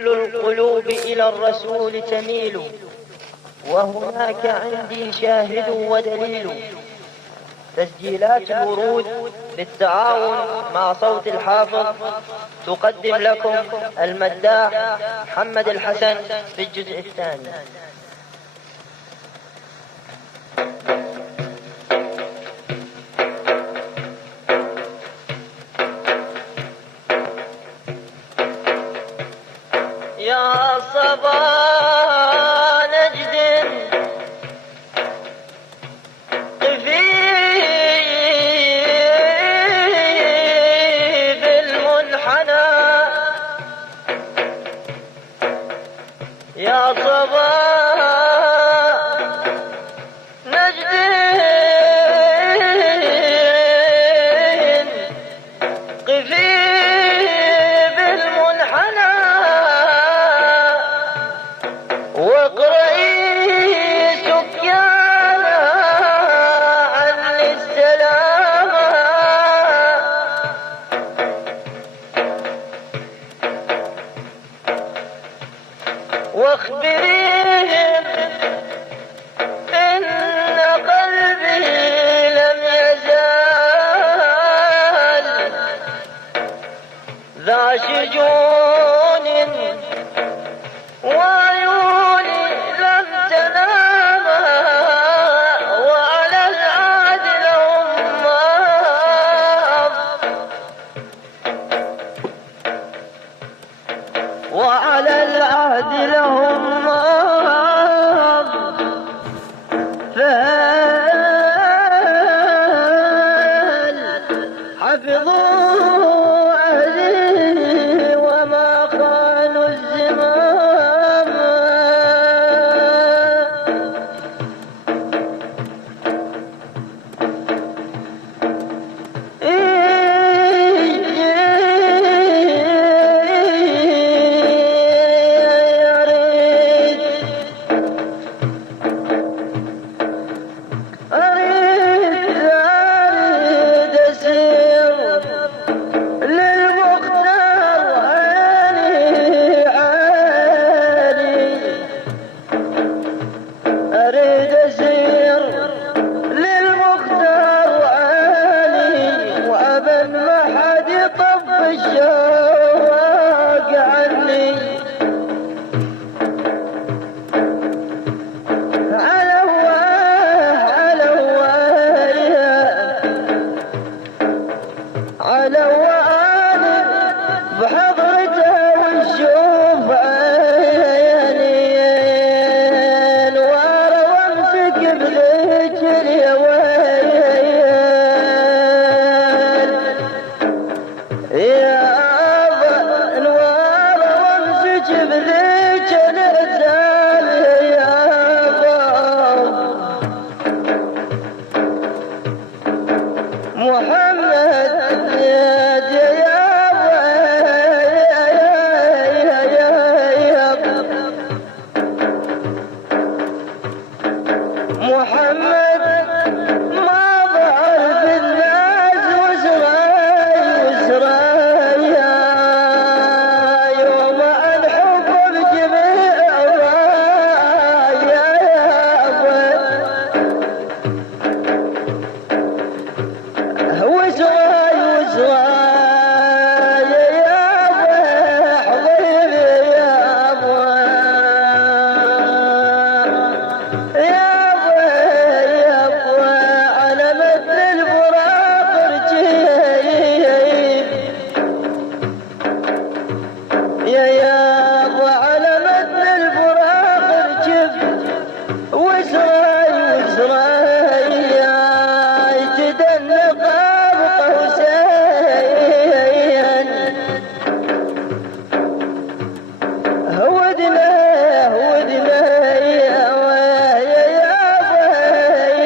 كل القلوب إلى الرسول تميل، وهناك عندي شاهد ودليل. تسجيلات الورود بالتعاون مع صوت الحافظ تقدم لكم المداح محمد الحسن في الجزء الثاني. يا صبا نجد قفي بالمنحنى، يا صبا نجد قفي بالمنحنى، واقرئي سكانا عن السلامة، واخبريهم إن قلبي لم يزال ذا شجون وعيوني لم تنام، وعلى العهد لهم ماض، وعلى العهد لهم ماض، فهل حفظوا أهلي وما خانوا الزمام، أريد أسير للمختار عيني عيني، أريد أسير للمختار عيني، وأبا ما حد يطف الشواق عني، على وأنا بحضرته ونشوف عينين، وارى وامسك بذيك اليوين، يا أبا نوار وامسك بذيك الرجال، يا أبا محمد محمد ما ظهر في الناس وسراي يوم الحب بجميع رايا، وسراي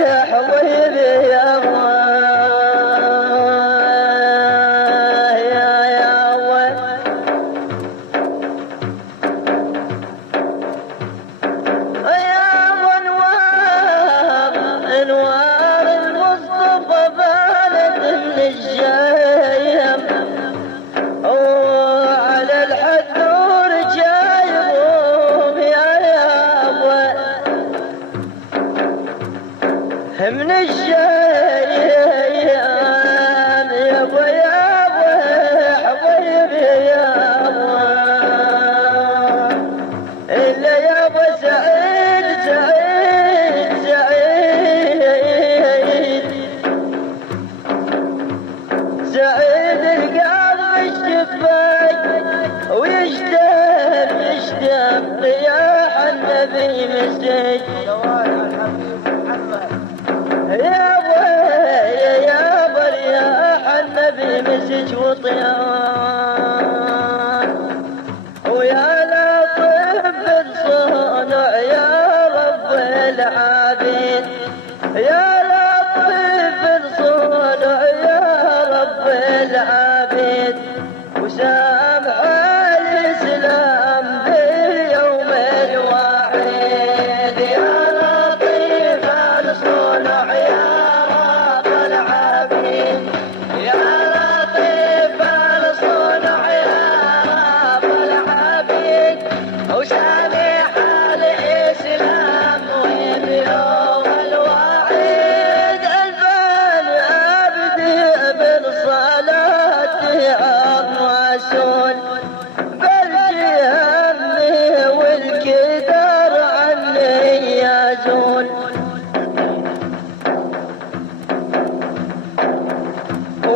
يا حضيري يا من الشيام يابا يابا حبيبي يابا إلا يابا سعيد سعيد سعيد سعيد القلب الشباك ويشتم يشتم رياح النبي مسجد يابا يابا رياح النبي مسج وطيان ويا لطيف الصنع يا رب العابد يا لطيف الصنع يا رب العابد وسامح الإسلام باليوم الواحد يا لطيف الصنع يا رب العابد يا لطيف الصنع يا رب العابد وسامح الإسلام باليوم الواحد الفان أبدي بالصلاة الرسول بالجهمي والكدر عني يزول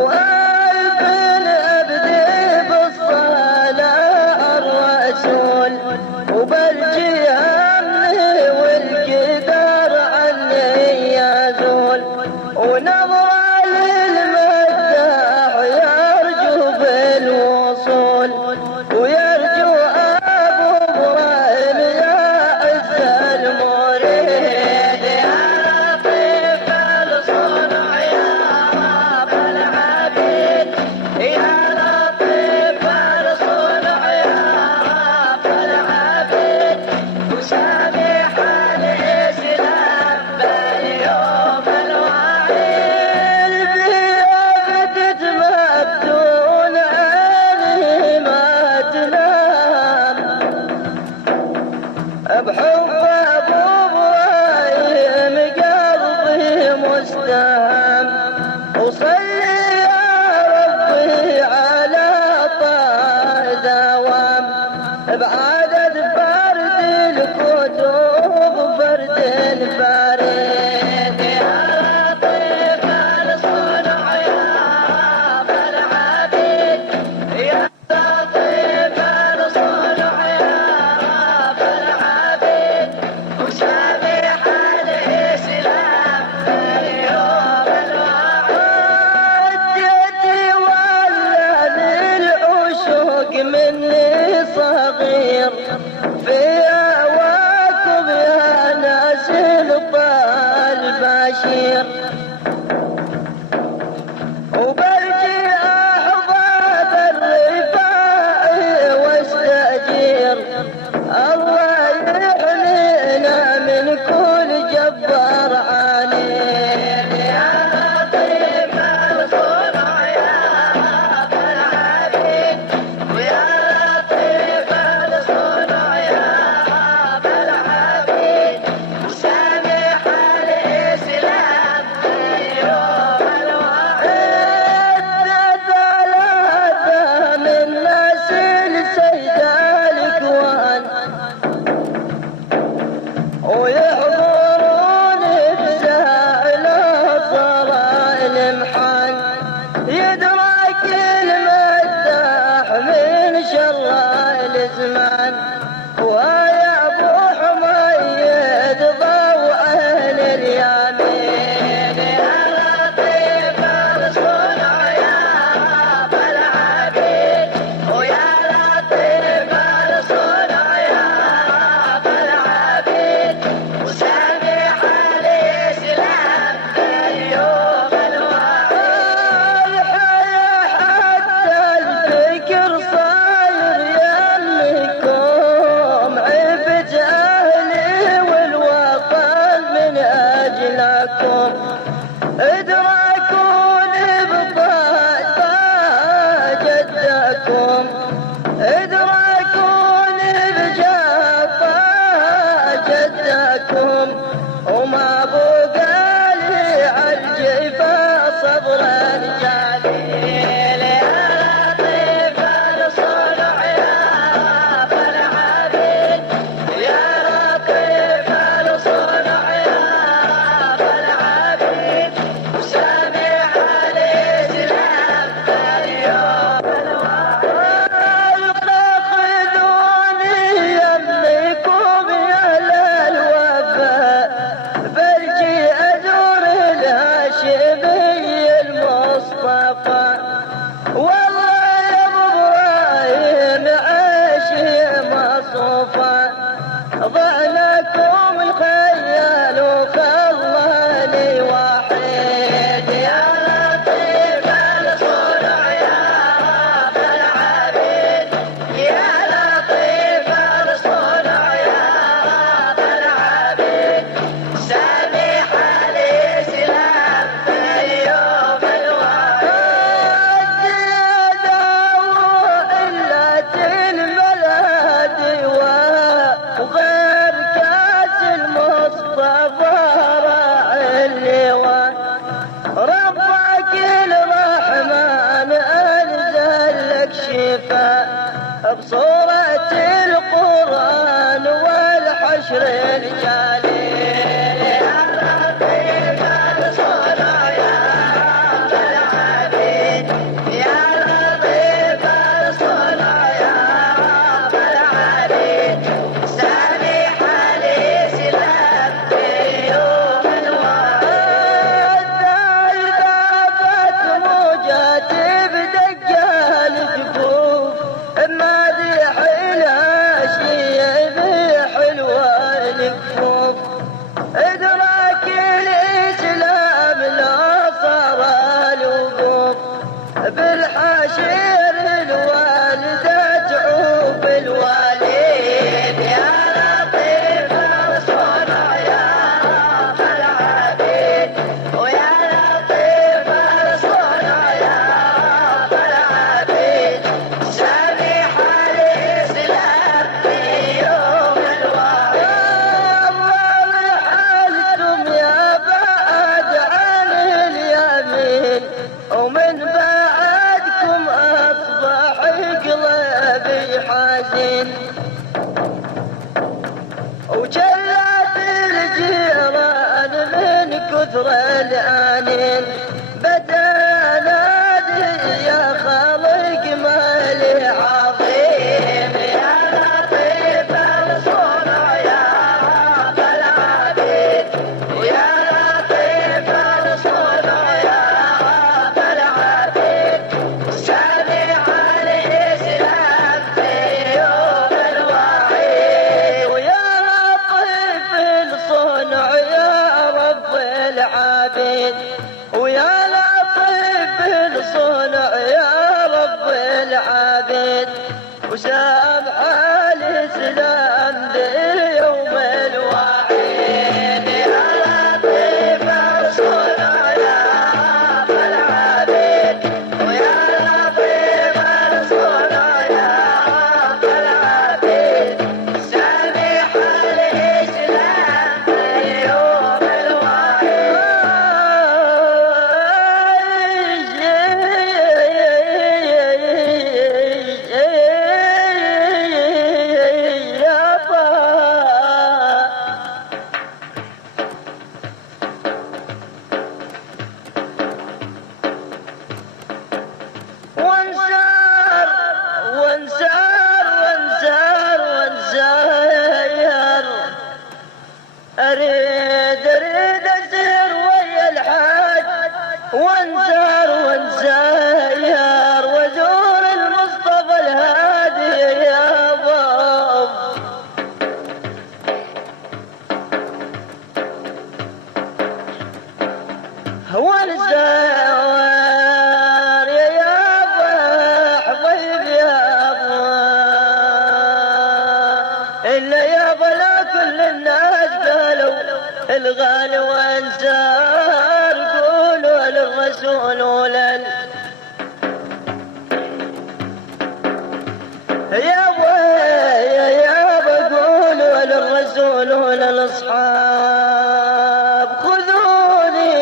وألفن أبدي بالصلاة الرسول وبالجهمي والكدر عني يزول ونظرة للمداح يرجو بالوصول ويرجو أبو إبراهيم يا عز المريد يا لطيف الصنع يا رب العبيد يا لطيف الصنع يا رب العبيد وسامح الإسلام باليوم الواحد بيابدة مفتون عيني ما تنام بحب أبو إبراهيم قلبي مستهام وصلي يا ربي على طه دوام بعدد فرد الكتب فرد الفريد يا لطيف الصنع يا رب العبيد يا لطيف الصنع يا رب العبيد وسامح الإسلام باليوم الواحد جدي ولا للعشوق مني صغير في أواكب يا ناس البشير وبرجي أحظى بالرفاعي واستأجير الله يحمينا من كل جبار عنيد يا لطيف الصنع يا رب العبيد ويا لطيف الصنع يا رب العبيد وسامح الإسلام باليوم الواحد ثلاثة من نسل سيد الكوان ويحضرون بسهل صرى المحن يدرك المداح من شر الزمان ويا ابو حميد ضوء اليمين يا لطيف الصنع يا رب العبيد ويا لطيف الصنع يا رب العبيد وسامح الإسلام باليوم الواحد الحياة حتى الفكر صاير يمكم عبت أهلي والوطن من أجلكم ادركون بطاقة جدكم ادركون بجفا جدكم وما بقى لي الآنين بدا نادي يا خالق مالي عظيم يا لطيف الصنع يا رب العبيد ويا لطيف الصنع يا رب العبيد سامع الإسلام في يوم الوعيد ويا لطيف الصنع يا رب العبيد ويا لطيف الصنع يا رب العبيد وسامح الإسلام بيوم الوعيد يا لطيف الصنع يا رب العبيد ويا لطيف الصنع يا رب العبيد سامح الإسلام بيوم أريد أسير ويا الحاج وانسار وزور المصطفى الهادي يا باب وانسار يا حبيب يا إلا يا بلا كل الناس قالوا الغالي وانسار قولوا للرسول ولل يا بقولوا للرسول وللأصحاب خذوني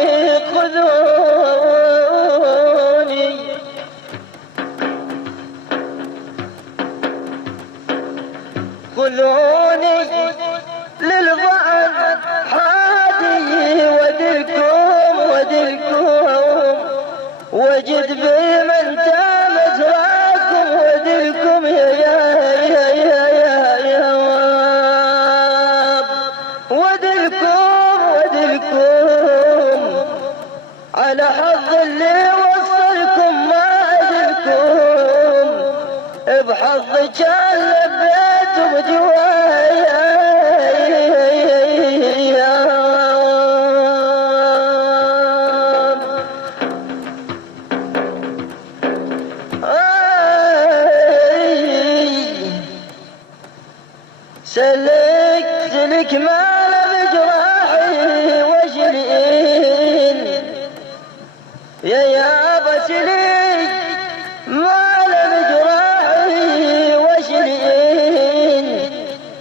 للظأن حادي ودلكم وجد بمن تامت راكم ودلكم يا ودلكم على حظ اللي وصلكم ما أدلكم بحظ كان لبيتم جوايا سلك مال بجراحي وشلين يا بسلك مال بجراحي وشلين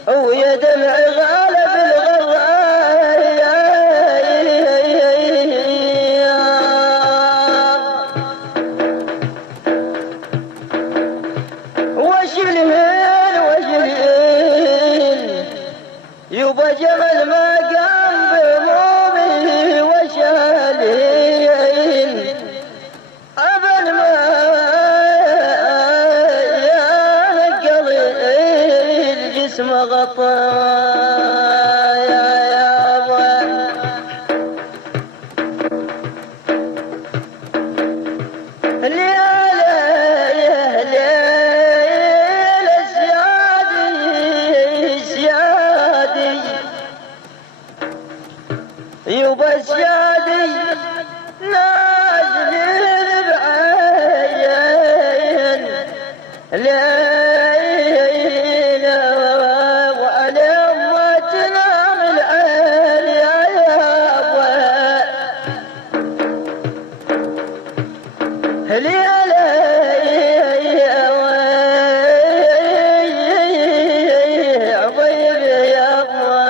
ويا دمع غالب الغرايا وشلين يبا جمل ما قام بهمومي وشالين أبل ما ينقل الجسم غطى يا أبا يبا سيادي نازلين بعين ليلة وعليهم ما تنام العين يا أبا ليلة عبيب يا أبا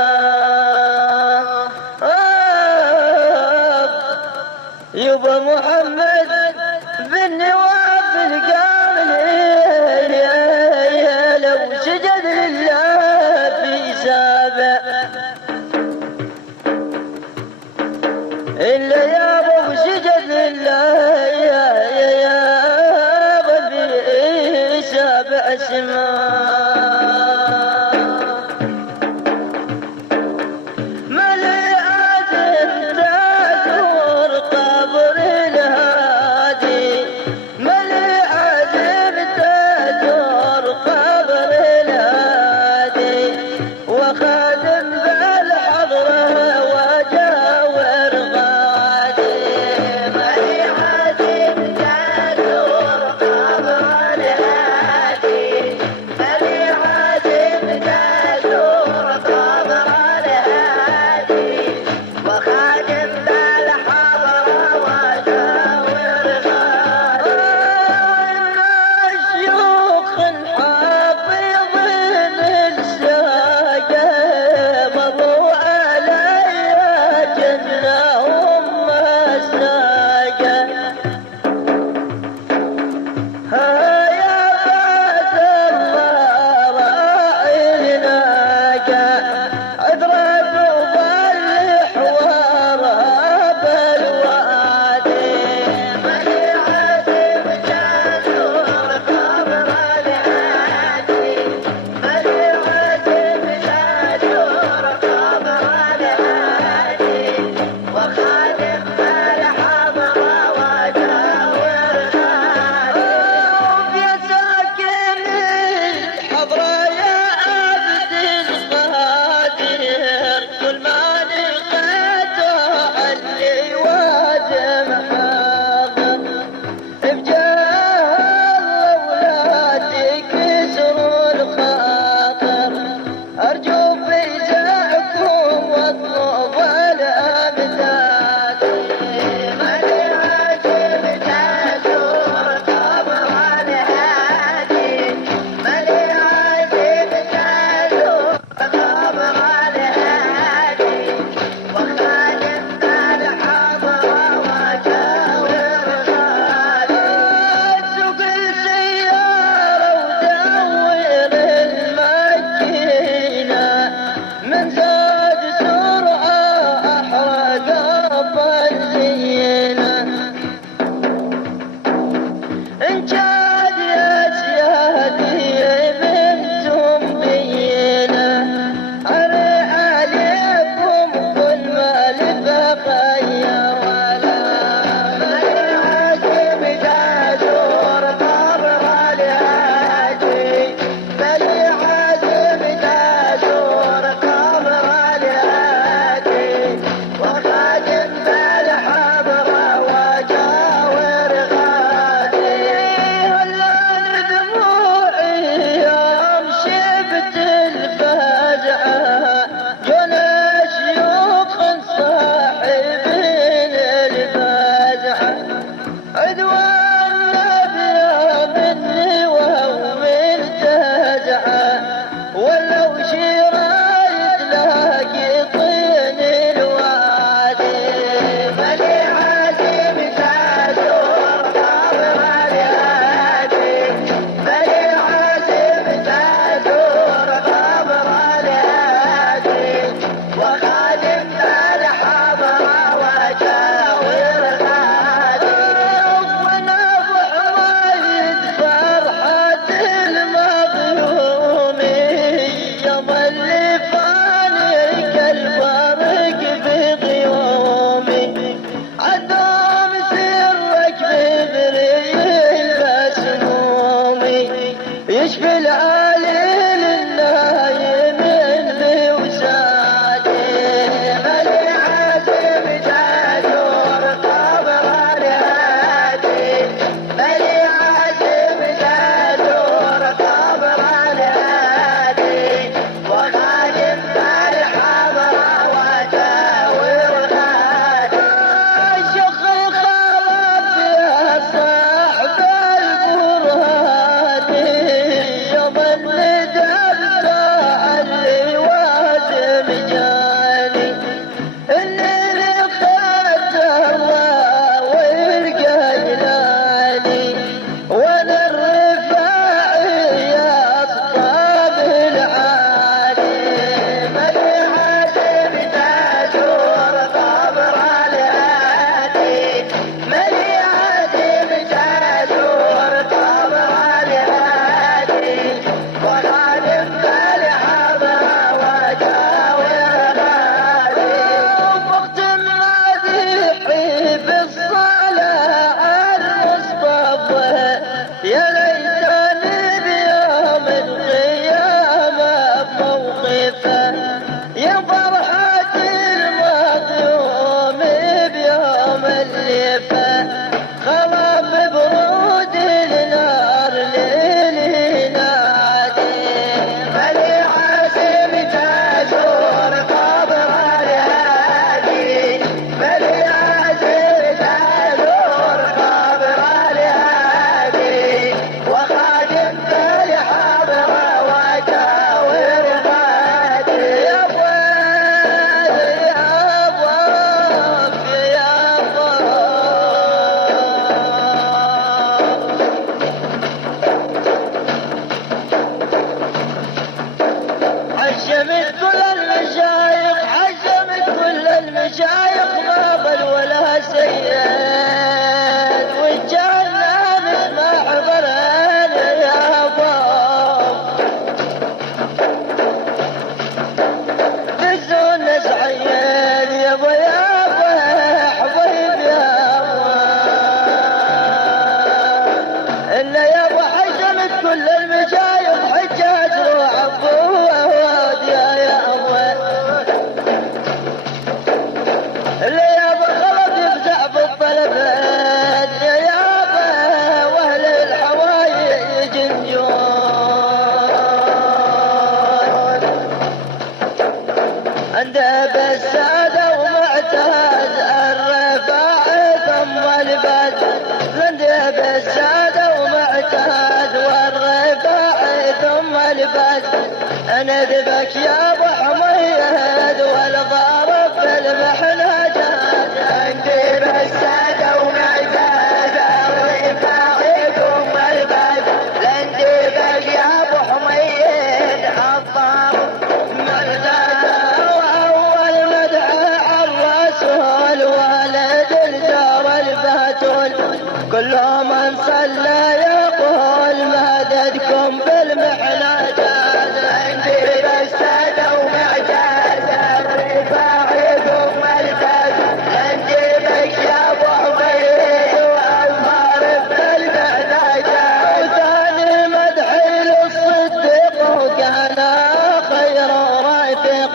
ولو شرايد لاقي طين الوادي ملي عازم تازور قبر الهادي ملي عازم تازور قبر الهادي وخادم الحضرة وجاور غادي وانا بحرايد فرحة المظلوم يظل فاني كالبرق في غيومي عدوم سرك ببريل مسمومي يشفي العليل النايم اللي وسادي ملي عازم تزور قبر الهادي ملي عازم تزور قبر الهادي وخادم الحضرة وجاور غادي شخي خلف يا صاحب البرهان يظل دبته اللي وازم جاني اللي خدته والقيلاني وانا الرفاعي يا اصطاب العالي ملي عازم تزور قبر الهادي ملي عازم تزور قبر الهادي وخادم الحضرة وجاور غادي واختم مديحي بالصلاة على المصطفى يا ليتني بيوم القيامة موقفه يا فرحة المظلوم بيوم اللفة خلا ببرود النار ليل نادي ملي عازم تزور قبر الهادي ملي عازم تزور قبر الهادي وخادم الحضرة وجاور غادي يا ابوي يا ابوي يا ابوي حشمت كل المشايخ حشمت كل المشايخ ما بل ولا سيد وجعلنا نسمع برهان يا باب دزوا نسعين يا ابو يا ابو حبيب يا ابو إن يا ابو حشمت كل المشايخ حجاج روح ابوه يا ابو اللي يابا غلط يفزع بالطلبات يا يابا واهل الحوايج نجون عنده بالسادة ومعتاد الرفاعي ثم البدر عنده بالسادة ومعتاد والرفاعي ثم البدر انا ذبك يا ابو حميد والغارب في المحنة جاد عندي بالسادة ومعتاد الرفاعي ثم البدر عندي بك يا ابو حميد الضارب معتاد واول مدح الرسول والد الجار البتول كل من صلى يقول مددكم بالمحنة جاد عندي بالسادة ومعتاد الرفاعي ثم البدر عندي بك يا ابو حميد والضارب بالمحنة جاد وثاني مدحي للصديق وكان خير رفيق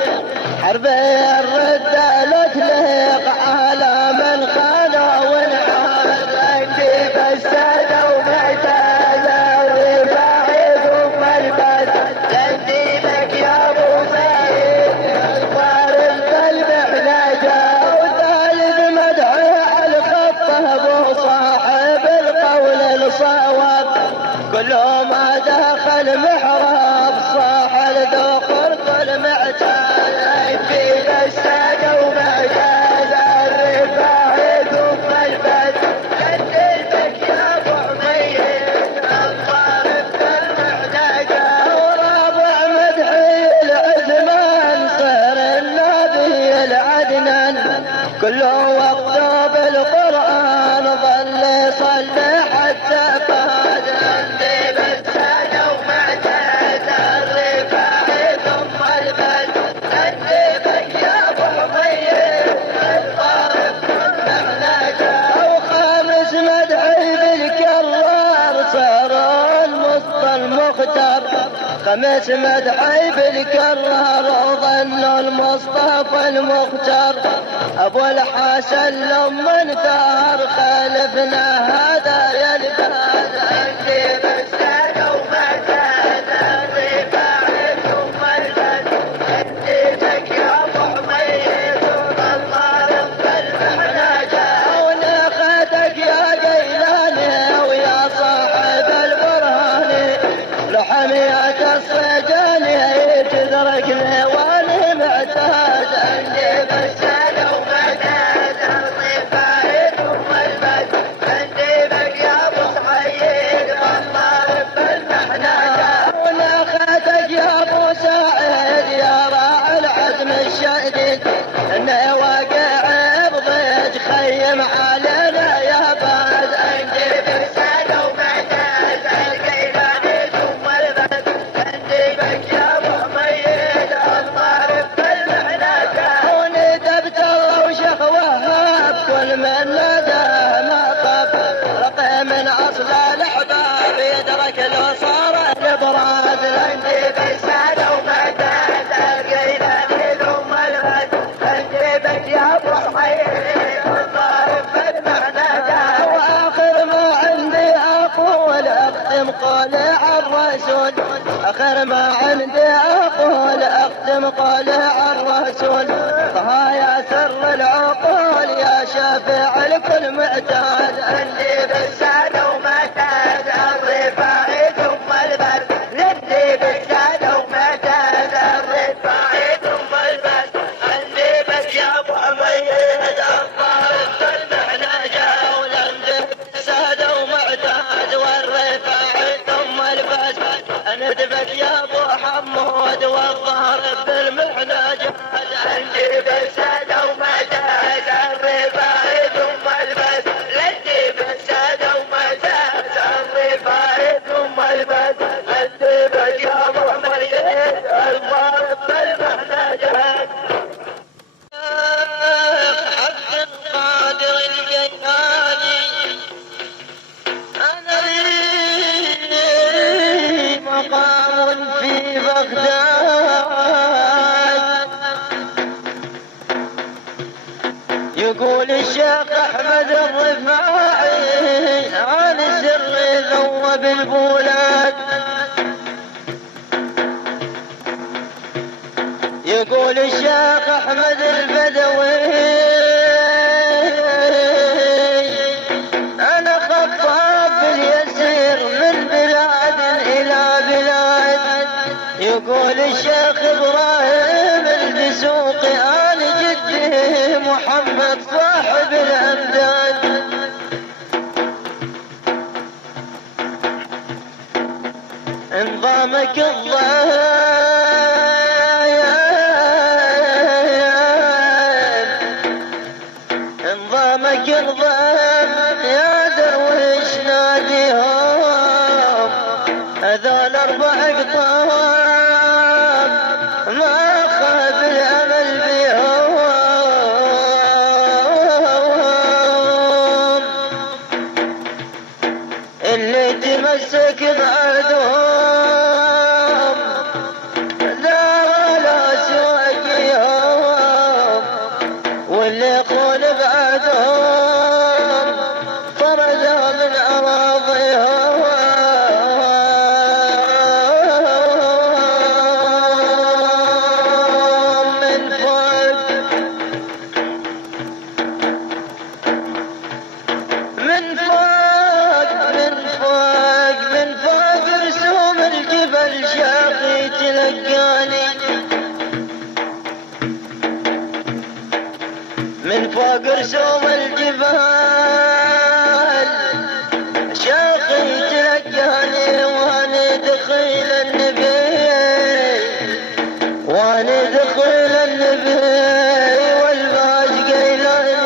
حرب الردة لا تليق على من خان ونحاد عندي بالسادة ومعتاد الرفاعي ثم البدر عندي بك يا ابو سعيد الضارب بالمحنة جاد وثالث مدحي على الخطه ابو صاحب القول الصواب كل ما دخل محراب صاح كله وقته بالقرآن ظل يصلي حتى فاز. عندي بالسادة ومعتاد الرفاعي ثم البلد. عندي بك يا ابو حميد الطارق والمملكة. وخامس مدعي بالكرار صار المصطفى المختار. خمس مدعي بالكرار وظن المصطفى المختار. ابو الحسن لما انثار خالفنا هذا يلباس. عندي بالسادة ومعتاد الرفاعي ثم البلد. عندي لك يا ابو حميد والطارق بالمحنجة. وناخذك يا جيلاني ويا صاحب البرهاني. لحمية الصيداني تدركني وانا معتاد. عندي بالسادة ومعتاد الرفاعي ثم البلد. عندي بك يا ابو سعيد والطارق بالمحنجة. وناخذك يا ابو سعيد يا راعي العزم الشديد. انه واقع بضيج خيم علينا يا باز. عندي بالسادة ومعتاد الجيلاني ثم البلد. عندي بك يا ابو حميد الطارق بالمحنجة. وندبت الله وشيخ وهاب كل من ناداه ما خاف. رقي من اصل الاحباب يدرك لو صار البراز. عندي بالسادة ومعتاد الجيلاني ثم البلد. عندي بك يا ابو حميد الطارق بالمحنجة. واخر ما عندي اقول اختم قولي عن الرسول. اخر ما عندي اقول اختم قولي عن الرسول. طه يا سر العقول يا شافع الكل معتاد. عندي بالسادة ومعتاد الرفاعي ثم البلد. عندي بالسادة ومعتاد الرفاعي ثم البلد. عندي بك يا ابو حميد الطارق بالمحنجة. وعندي بالسادة ومعتاد والرفاعي ثم البلد. ندبك يا ابو حمود والضارب بالمحنجة. عندي بالسادة ومعتاد الرفاعي ثم البلد. عندي بالسادة ومعتاد الرفاعي ثم البلد. عندي بك يا ابو حميد الضارب بالمحنجة. عبد القادر الجيلاني أنا لي مقام في بغداد. يقول الشيخ أحمد الرفاعي عن سر ذوب البولاد. يقول الشيخ أحمد البدوي أنا خطاب باليسير من بلاد إلى بلاد. يقول الشيخ إبراهيم الدسوقي آل جده محمد صاحب الأمجاد. انظامك انظامك انظام يا درويش ناديهم. هذول اربع اقطاب ما خاب الامل بهم. اللي تمسك بعدهم لا ولا سواقيهم. واللي يخون بعدهم طردوا من أراضيهم. من فوق من فوق من فوق من فوق رسوم الجبل شاقي تلقاني. من فوق رسوم الجبال شاقي تلقاني. وانا دخيل النبي وانا دخيل النبي والباش قيلاني.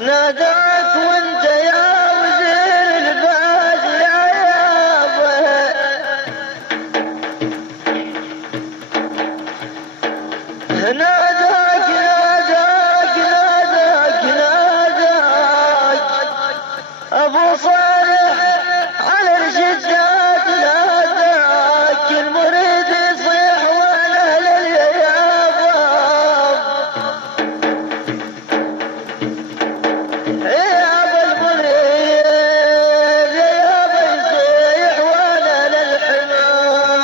ناداك وانت يا وزير الباز يا يابا، ناداك ناداك ناداك ناداك ابو صالح على الجدات، ناداك المريد يصيح وانا لليابا، يابا المريد يابا يصيح وانا للحمام،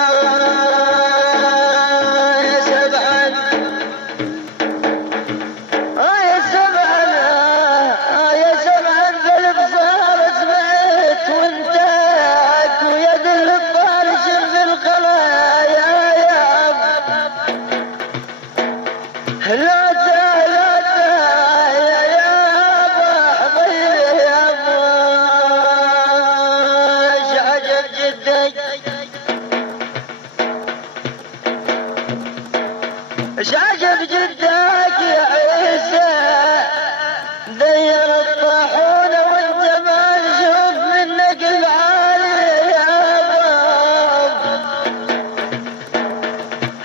يا سبعا يا سبعا يا سبعا بالبصار سمعت وانتاك ويد الطارش في الخلايا يابا، لا يا يابا حبيبي يابا، شعجب جدك شعجب جدك يا عيسى، دير الطاحونة وانت ما نشوف منك العالي يابا،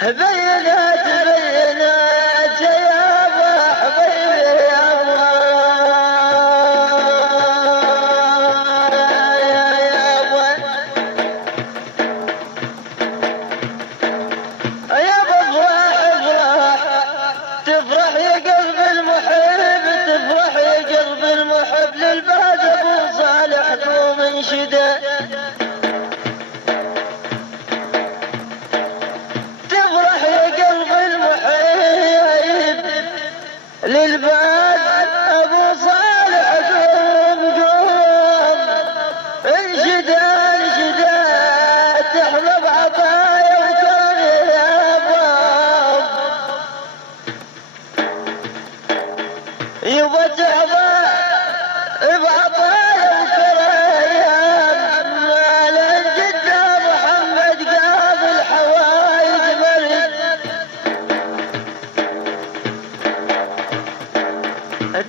بينات بينات يابا حبيبي يابا، يا يابا يابا افرح افرح، تفرح يا قلب المحب، تفرح يا قلب المحب للباز ابو صالح دوم انشده، تفرح يا قلب المحب للباز ابو صالح دوم قوم انشده انشده، تحلى بعطايا وكان يا باب، يبا تحظى بعطايا وكريم، مال الجدة محمد قابل حوايج مريض،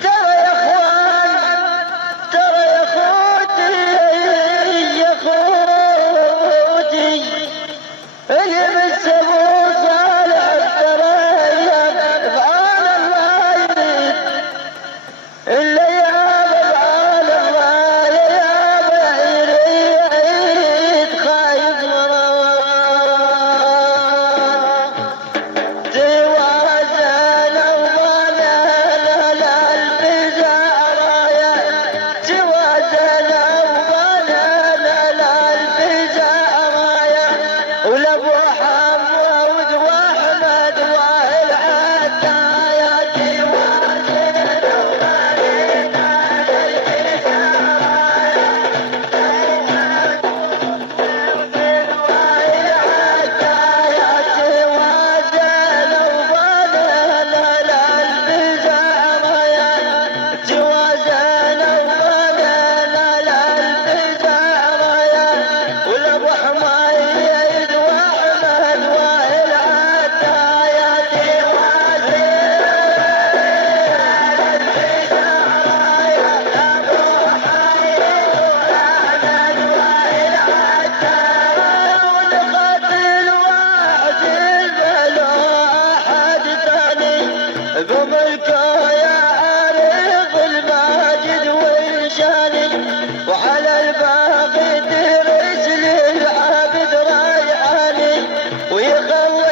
ترى يا اخوان ترى يا اخوتي يا اخوتي اللي مس ابو صالح بتريم، فعال الله يريد إلا يابا بعال الله يا يابا يريد خايف مرام، توازن وبانا لا البزارة، توازن وبانا لا البزارة، ولابو حمود واحمد والعتايا، توازن وبانا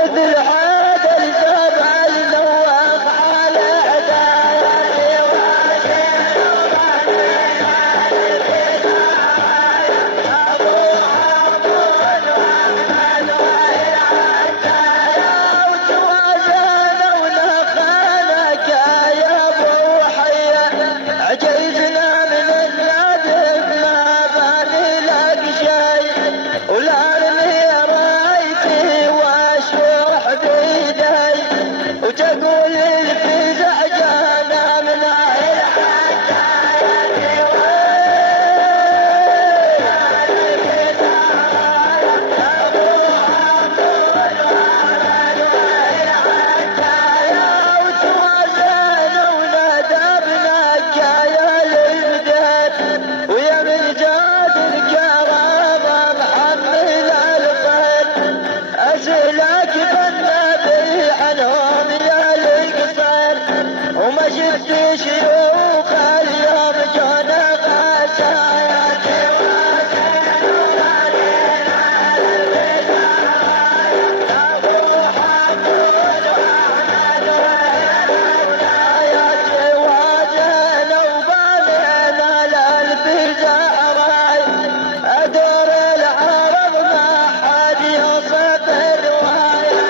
ومثل هذا الجبل نوخ على عدايتي وتوازن ونخانك يا ابو حيه عجزنا من النادف ما باني لك شيء ولا رمي رايتي واشوح بيدي وتقول الفزع جانا من وتوازن ونادبناك يا للبدات ويا من جاد الكرامة محمل الخير أسألك بالنبي عنهم يا القصير وما شفت شيوخ اليوم جونا غساياتي وازن وبانينا للفزع راي أدور العرب ما حد يوصف الرواية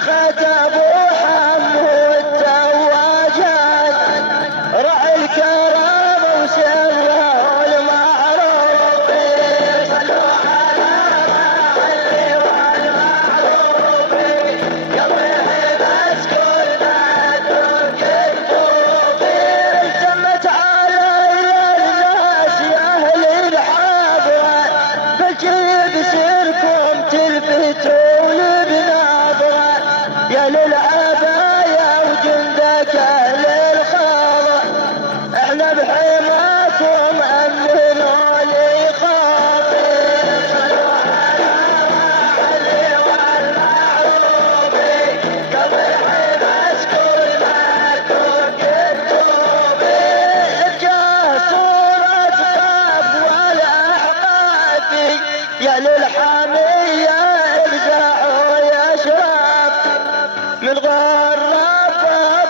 اخذ ابو حمود تواجد رعي الكرم وسره المعروف صلوا على راعي والمعروف قلبي مسكون متروك الطوف التمت علي الناس يا اهل الحضره فجيب سيركم تلفتون بنظره يا للعبايا وجندك اهل الخضر احنا بحماكم امنوا لي خاطر صلوا على راعي والمعروف قلبي مسكون متروك الطوف جاه صورة باب والاحقاف يا للحامية ارجعوا يا شباب من غرب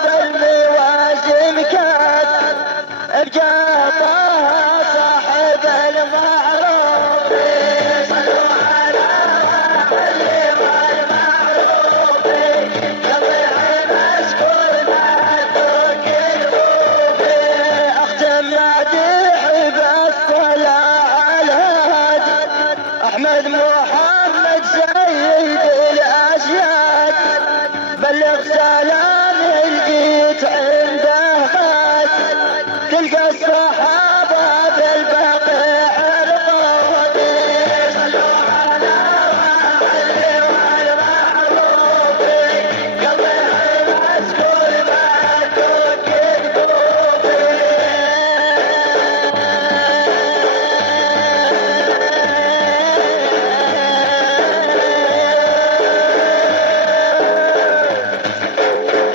بالموازم كات بجاه طه صاحب المعروف صلوا على راعي والمعروف قلبي مسكون متروك الطوف اختم مديحي بالصلاة الهادي احمد محمد سيد الاسياد بلغ سلامي الجيت عنده فات تلقى الصحابه بالبقيع رقود صلوا على راعي والمعروف قلبي مسكون متروك الطوف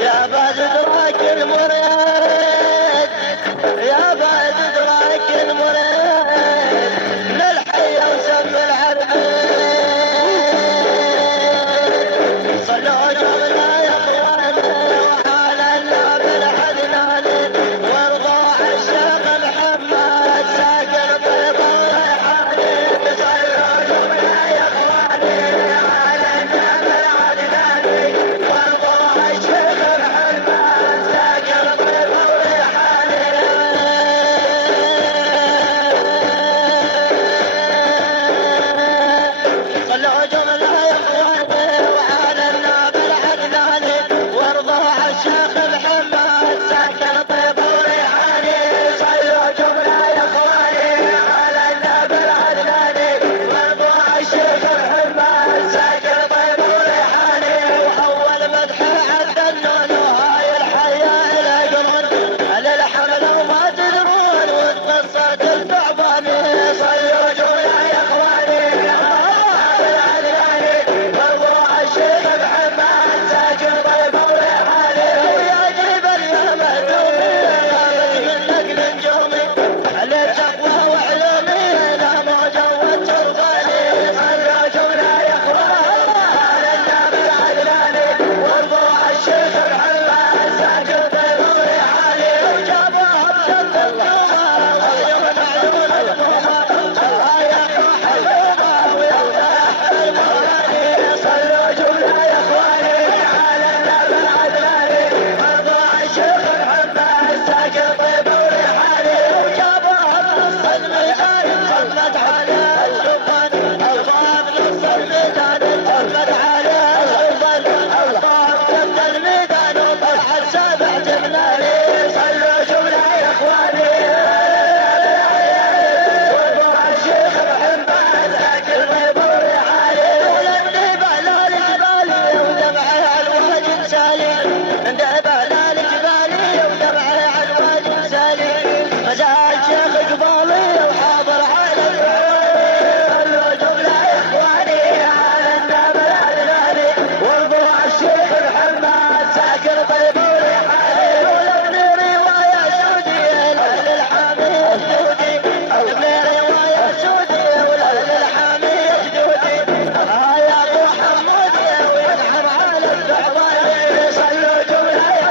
يا بعد ادراك المراد يا بعد ادراك المراد للحي وسم العربين صلوا جمنا يا اخوانا وعلى النبي العدنان وارضوا عالشيخ محمد ساكن طيب وريحاني صلوا جمنا يا اخواني على النبي العدنان وارضوا عالشيخ محمد ساكن طيب وريحاني صلوا جمنا يا اخواني وعلى النبي العدنان وارضوا عالشيخ محمد ساكن طيب وريحاني صلوا جمنا يا اخواني على النبي العدنان وارضوا عالشيخ محمد ساكن طيب وريحاني واول مدح عبد النون وهاي الحياه الاجمل على الحمل وما تدرون وتقصه الثعبان صلوا جمنا يا اخواني وارضوا عالشيخ محمد ساكن طيب وريحاني ويا جبل يا مهدومي من نقل نجومي على تقوى وعلومي لا موجه ترضاني صلوا جمنا يا اخواني على النبي العدناني وارضوا عالشيخ محمد ساكن طيب وريحاني وجابوها بجنب النومه يوم معلول الهمومه يا حبيبه ويفتح المغاني صلوا جمنا يا اخواني على النبي العدناني وارضوا عالشيخ محمد ساكن طيب وريحاني وجابوها بنص الميدان صلت على الشبان الباب نص الميدان صلت على الشبان الباب جنب الميدان وطلع السابع جبناني صلوا جمنا يا اخواني وارضوا عالشيخ محمد ساكن طيب وريحاني ولندي بهلال جبالي ودمعي على الواجب سالي عنده بهلال جبالي ودمعي على الواجب سالي مزاج شيخ قبالي وحاضر على الدوام صلوا جمنا يا اخواني على النبي العدناني وارضوا عالشيخ محمد ساكن طيب وريحاني ولبني روايه سعوديه لاهل الحامي جدودي ابني روايه سعوديه ولاهل الحامي جدودي يا ابو حمود يا وينعم على الثعبان صلوا جمنا يا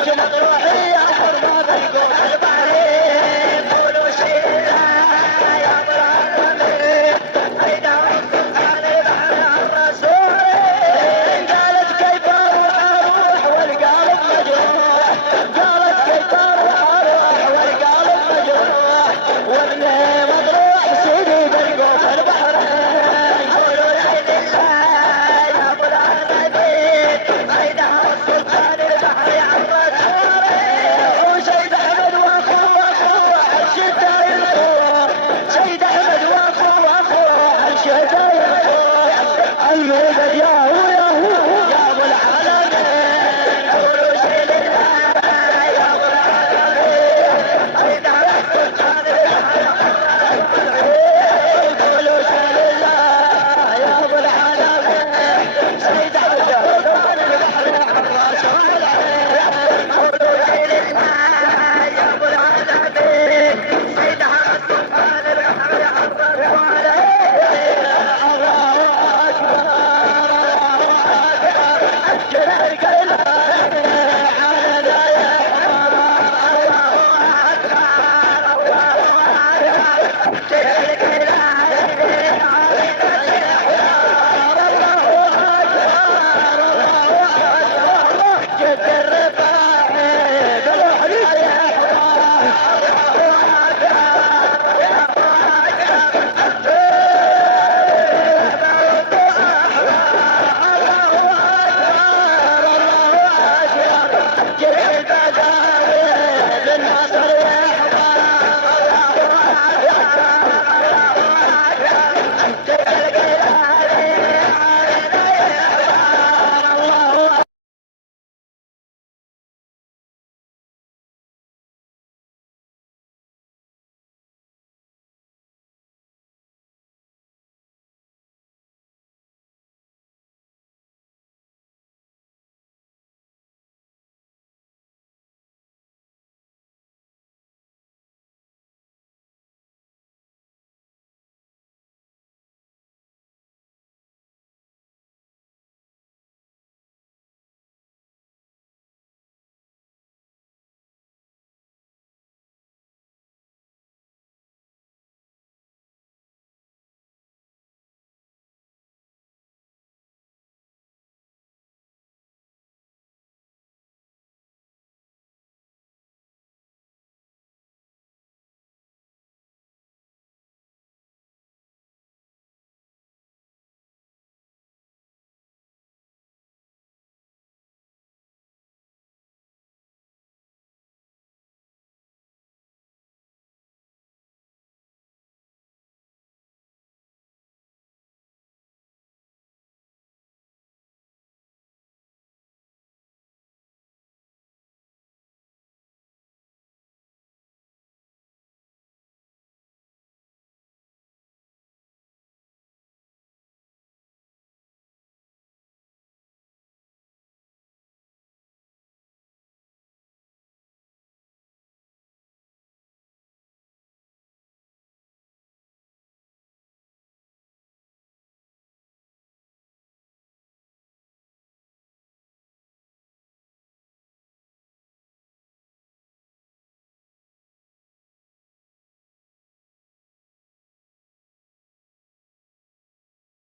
بالج مطروحي يا حرمة بالقوم البحرين قولوا شيلها يا مرحبا عيدا سلطان البحر الرسول قالت كيف اروح والقلب مجروح قالت كيف اروح والقلب مجروح وابني مطروح سيدي بالقوم البحرين قولوا لا اله يا ابو العالمين عيدا سلطان البحر الرسول وسيد احمد واخوه الشتاء ينصور سيد احمد واخوه الشتاء ينصور الميدد يا هو يا ابو العالمين قولوا شيل الله يا ابو العالمين عيدا سلطان البحر قولوا شيل الله يا ابو العالمين سيد احمد سلطان البحر الرسول قولوا شيل الله يا ابو العالمين سيد احمد سلطان البحر الرسول الله اكبر الله اكبر